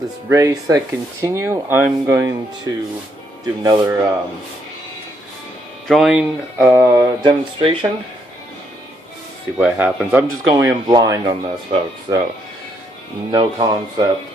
this race I continue, I'm going to do another drawing demonstration. See what happens. I'm just going in blind on this, folks, so no concept.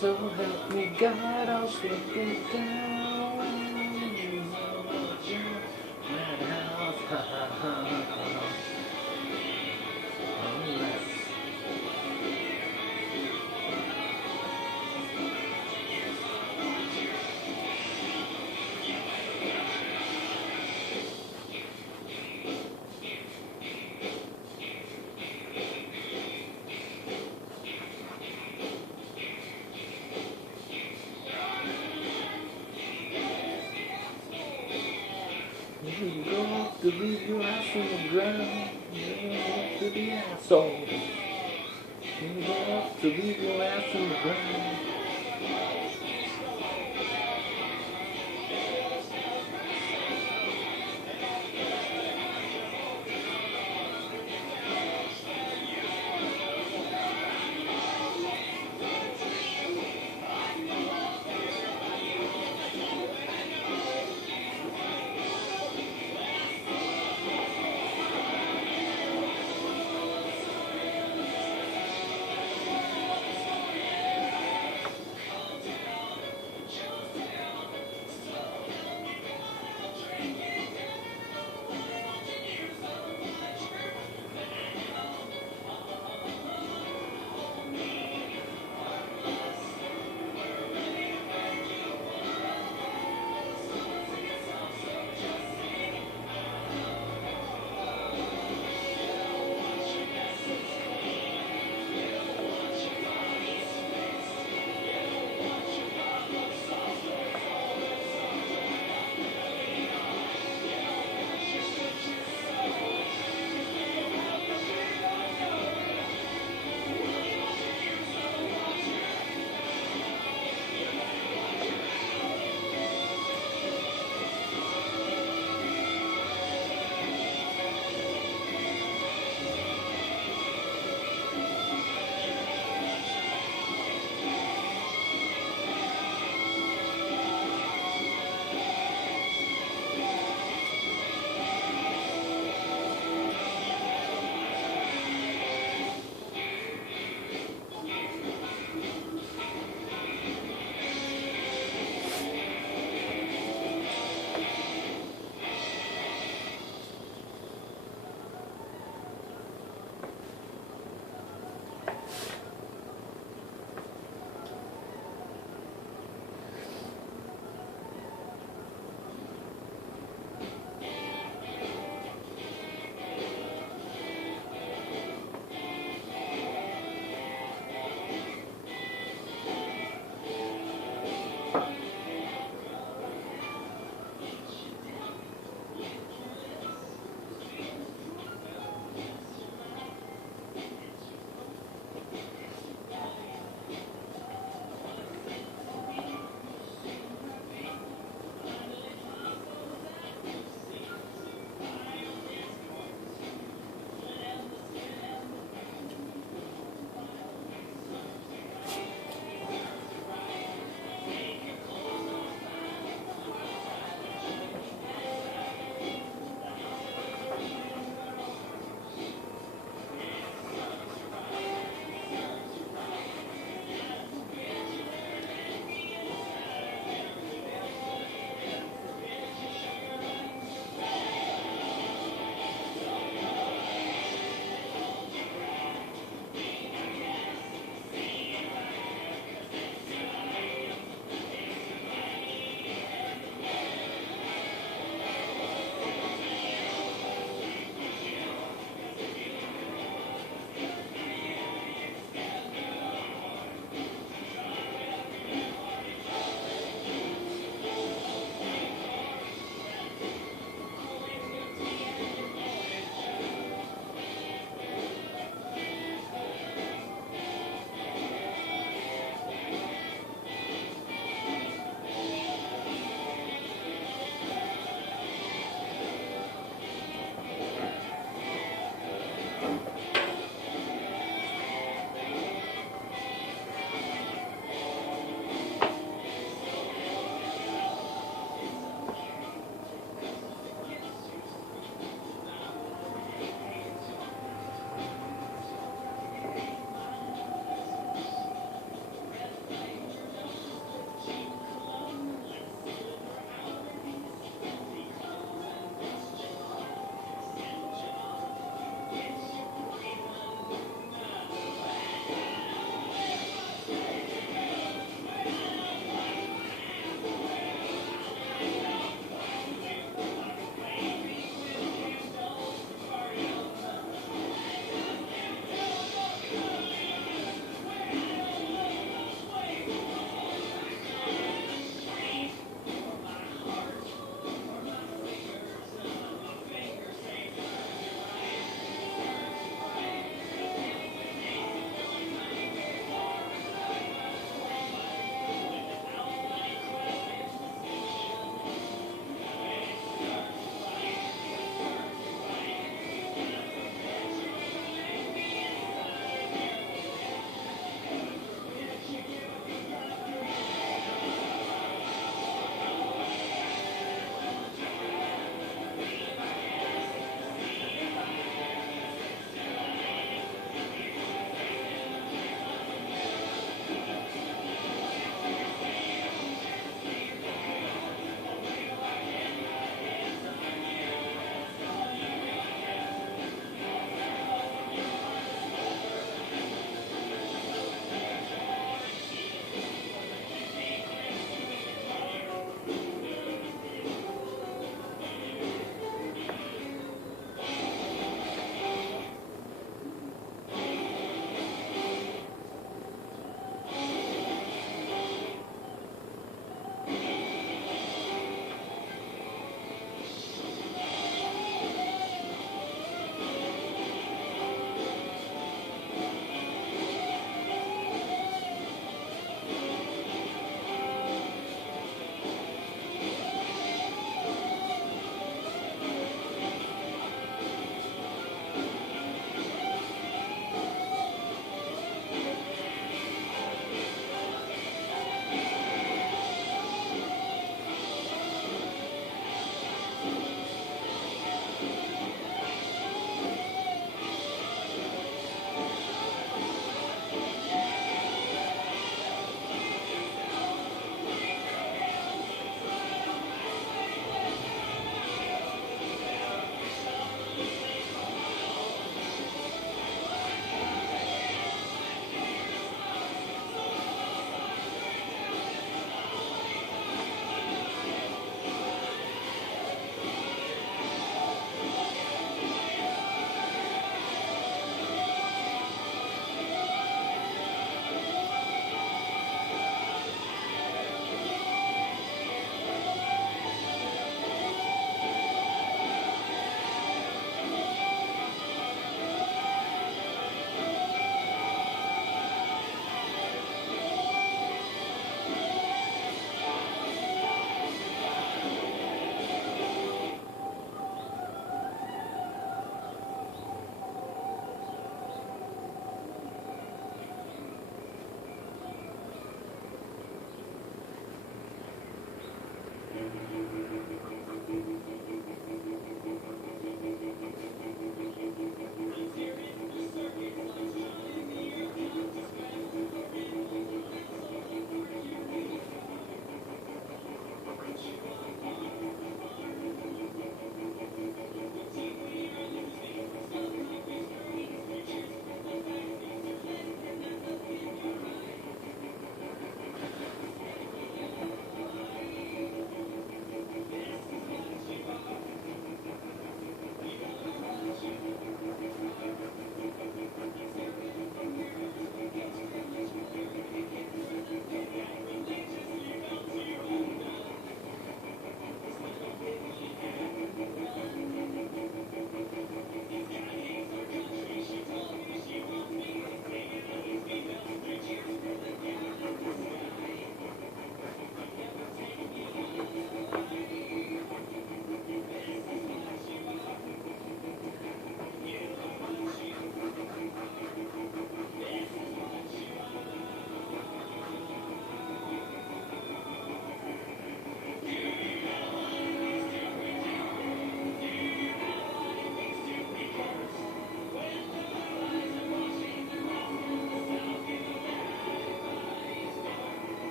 So help me God, I'll stick it down. Madhouse, ha ha ha ha. Unless leave your ass on the ground. Never enough to be asshole. Never enough to leave your ass on the ground.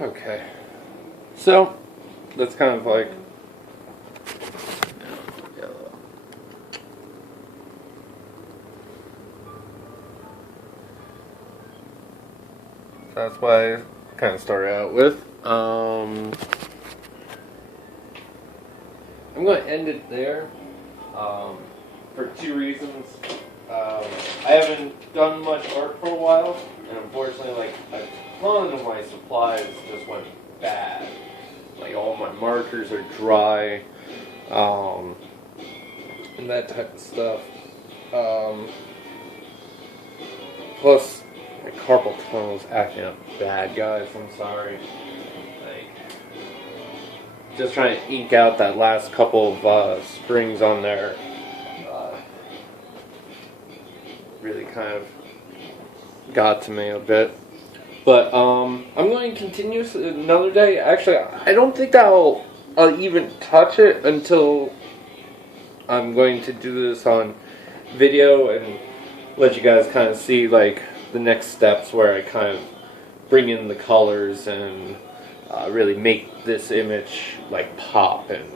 Okay, so that's kind of like that's what I kind of started out with. I'm going to end it there for two reasons. I haven't done much art for a while, and unfortunately, like a ton of my supplies just went bad. Like all my markers are dry, and that type of stuff. Plus, my carpal tunnel's acting up bad, guys. I'm sorry. Like, just trying to ink out that last couple of strings on there. Really kind of got to me a bit. But I'm going to continue another day. Actually, I don't think that I'll even touch it until I'm going to do this on video and let you guys kind of see like the next steps where I kind of bring in the colors and really make this image like pop and,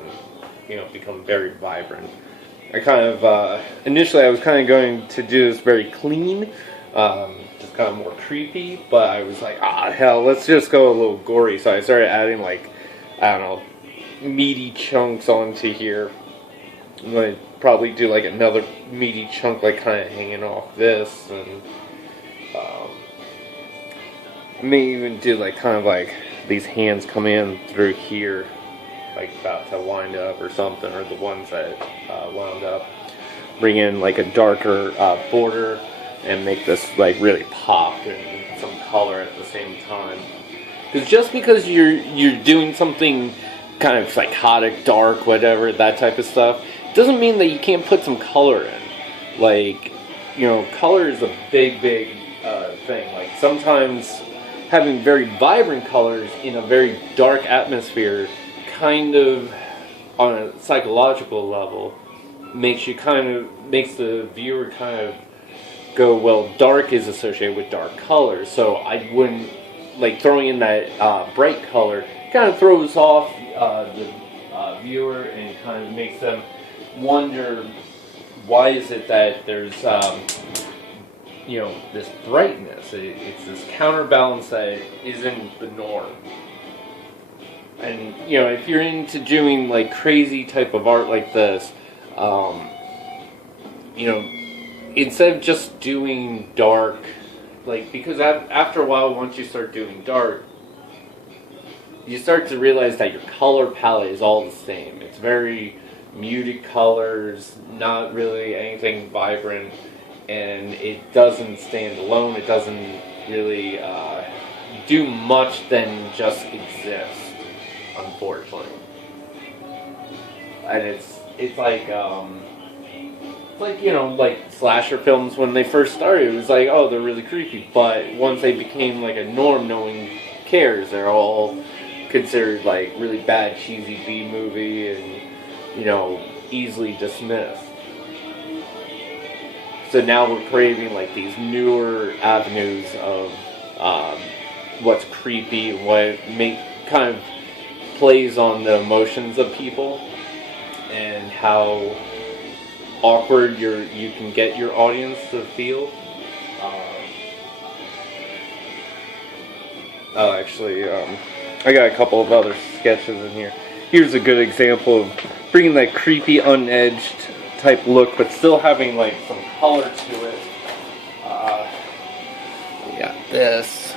you know, become very vibrant. I kind of initially I was kind of going to do this very clean, just kind of more creepy, but I was like, hell, let's just go a little gory. So I started adding like, I don't know, meaty chunks onto here. I'm going to probably do like another meaty chunk like kind of hanging off this, and I may even do like kind of like these hands come in through here, like about to wind up or something, or the ones that wound up. Bring in like a darker border and make this like really pop and some color at the same time. Because just because you're doing something kind of psychotic, dark, whatever, that type of stuff, doesn't mean that you can't put some color in. Like, you know, color is a big thing. Like sometimes having very vibrant colors in a very dark atmosphere kind of on a psychological level makes the viewer kind of go, well, dark is associated with dark colors, so I wouldn't, like, throwing in that bright color kind of throws off the viewer and kind of makes them wonder, why is it that there's you know, this brightness? It's this counterbalance that isn't the norm. And, you know, if you're into doing like crazy type of art like this, you know, instead of just doing dark, like, because after a while, once you start doing dark, you start to realize that your color palette is all the same. It's very muted colors, not really anything vibrant. and it doesn't stand alone. It doesn't really do much than just exist, unfortunately. And it's like like slasher films when they first started. It was like, oh, they're really creepy, but once they became like a norm, no one cares. They're all considered like really bad, cheesy B movie, and easily dismissed. So now we're craving like these newer avenues of what's creepy and what kind of plays on the emotions of people and how awkward you can get your audience to feel. I got a couple of other sketches in here. Here's a good example of bringing that creepy, unedged type look, but still having like some color to it. We got this.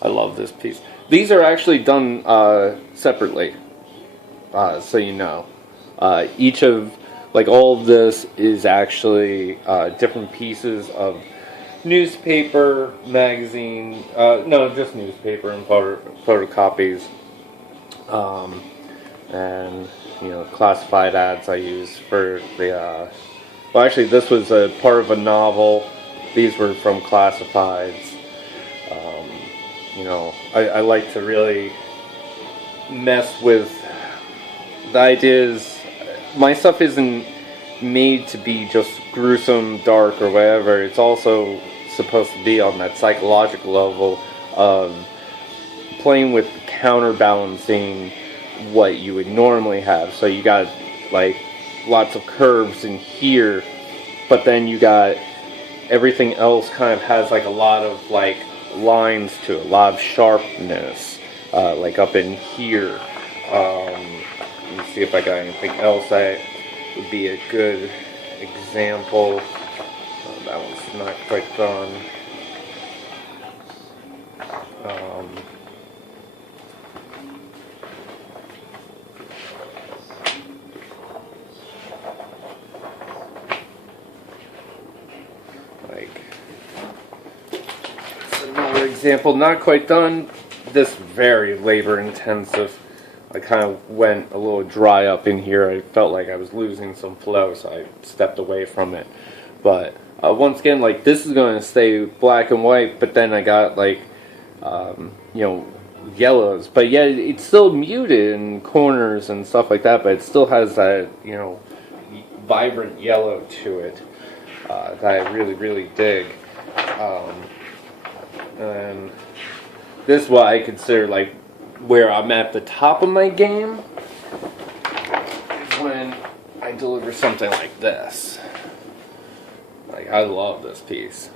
I love this piece. These are actually done separately, so you know. Each of, like all of this is actually different pieces of newspaper, magazine, no, just newspaper and photocopies. And, classified ads I use for the, well actually this was a part of a novel. These were from classifieds. I like to really mess with the ideas. My stuff isn't made to be just gruesome, dark, or whatever. It's also supposed to be on that psychological level of playing with counterbalancing what you would normally have. So you got like lots of curves in here, but then you got everything else kind of has like a lot of like lines to it, a lot of sharpness, like up in here. Let me see if I got anything else that would be a good example. Oh, that one's not quite done. Another example, not quite done. This very labor intensive. I kind of went a little dry up in here. I felt like I was losing some flow, so I stepped away from it. But once again, like this is going to stay black and white, but then I got like, yellows. But yeah, it's still muted in corners and stuff like that, but it still has that, vibrant yellow to it that I really, really dig. And this is what I consider like where I'm at the top of my game is when I deliver something like this. Like, I love this piece.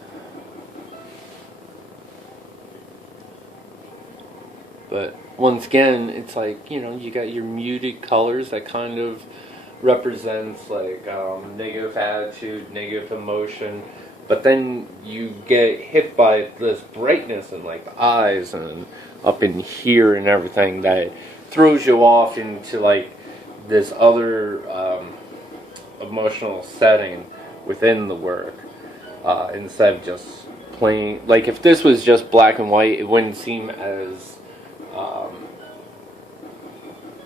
But once again, it's like, you got your muted colors that kind of represents like negative attitude, negative emotion. But then you get hit by this brightness in like the eyes and up in here and everything that throws you off into like this other emotional setting within the work, instead of just plain. Like if this was just black and white, it wouldn't seem as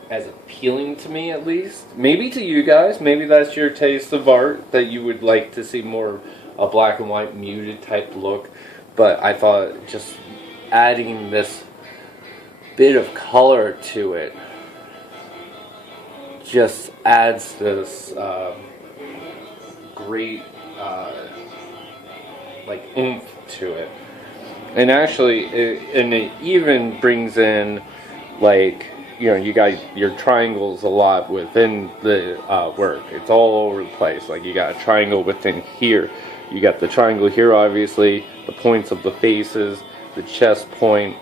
appealing to me, at least. Maybe to you guys. Maybe that's your taste of art, that you would like to see more a black and white muted type look. But I thought just adding this bit of color to it just adds this great like oomph to it. And actually it even brings in like, you got your triangles a lot within the work. It's all over the place. Like you got a triangle within here. You got the triangle here, obviously, the points of the faces, the chest point.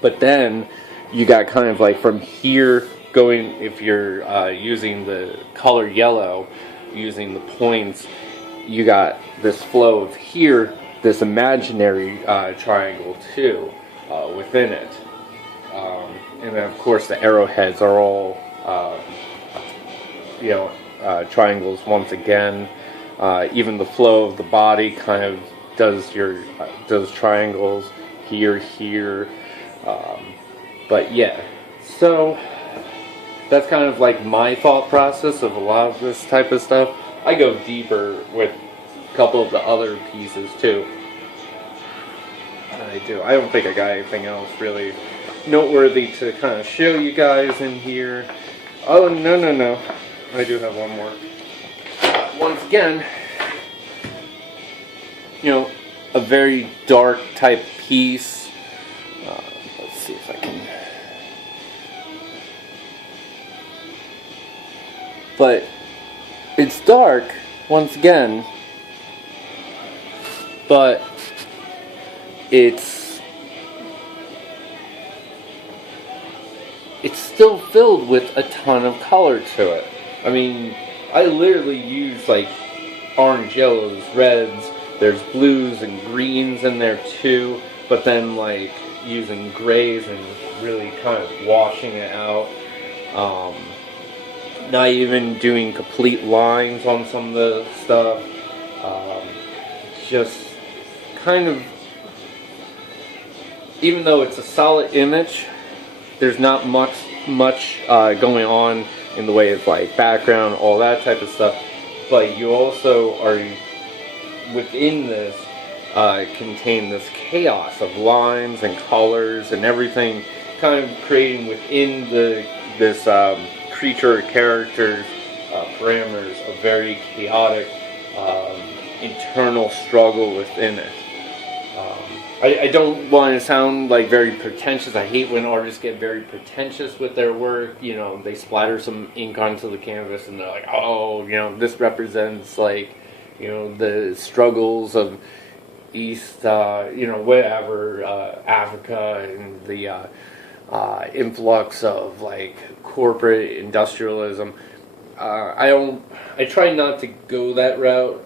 But then you got kind of like from here going, if you're using the color yellow, using the points, you got this flow of here, this imaginary triangle too, within it. And then of course the arrowheads are all triangles once again. Even the flow of the body kind of does triangles here. But yeah, so that's kind of like my thought process of a lot of this type of stuff. I go deeper with a couple of the other pieces too. I do. I don't think I got anything else really noteworthy to kind of show you guys in here. Oh, no. I do have one more. Once again, a very dark type piece. Let's see if I can. But it's dark, once again, but it's still filled with a ton of color to it. I mean, I literally use like orange, yellows, reds, there's blues and greens in there too, but then like using grays and really kind of washing it out. Not even doing complete lines on some of the stuff. Just kind of, even though it's a solid image, there's not much going on in the way of like background, all that type of stuff. But you also are within this contain this chaos of lines and colors and everything, kind of creating within this creature character's parameters a very chaotic internal struggle within it. I don't want to sound like very pretentious. I hate when artists get very pretentious with their work. They splatter some ink onto the canvas and they're like, oh, this represents like, the struggles of East, whatever, Africa and the influx of like corporate industrialism. I try not to go that route,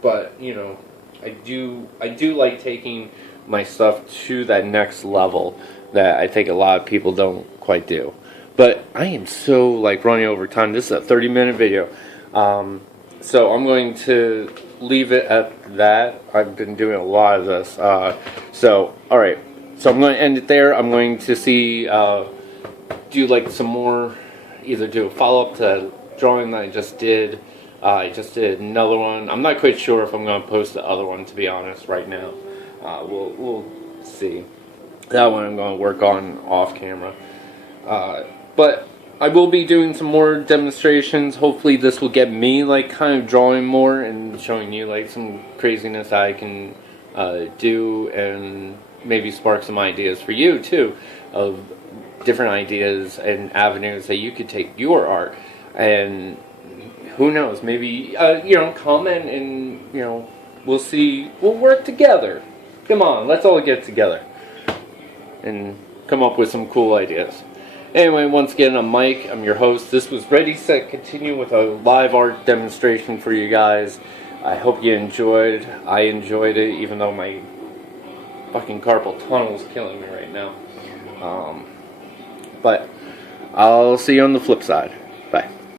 but I do like taking my stuff to that next level that I think a lot of people don't quite do. But I am so like running over time. This is a 30-minute video, so I'm going to leave it at that. I've been doing a lot of this, so all right. So I'm going to end it there. I'm going to see do like some more, either do a follow-up to that drawing that I just did. I just did another one. I'm not quite sure if I'm going to post the other one, to be honest, right now. We'll see. That one I'm going to work on off camera. But I will be doing some more demonstrations. Hopefully this will get me like kind of drawing more and showing you like some craziness I can do, and maybe spark some ideas for you too, of different ideas and avenues that you could take your art. And who knows, maybe, comment and, we'll see, we'll work together. Come on, let's all get together and come up with some cool ideas. Anyway, once again, I'm Mike, I'm your host. This was Ready, Set, Continue with a live art demonstration for you guys. I hope you enjoyed. I enjoyed it, even though my fucking carpal tunnel is killing me right now. But I'll see you on the flip side.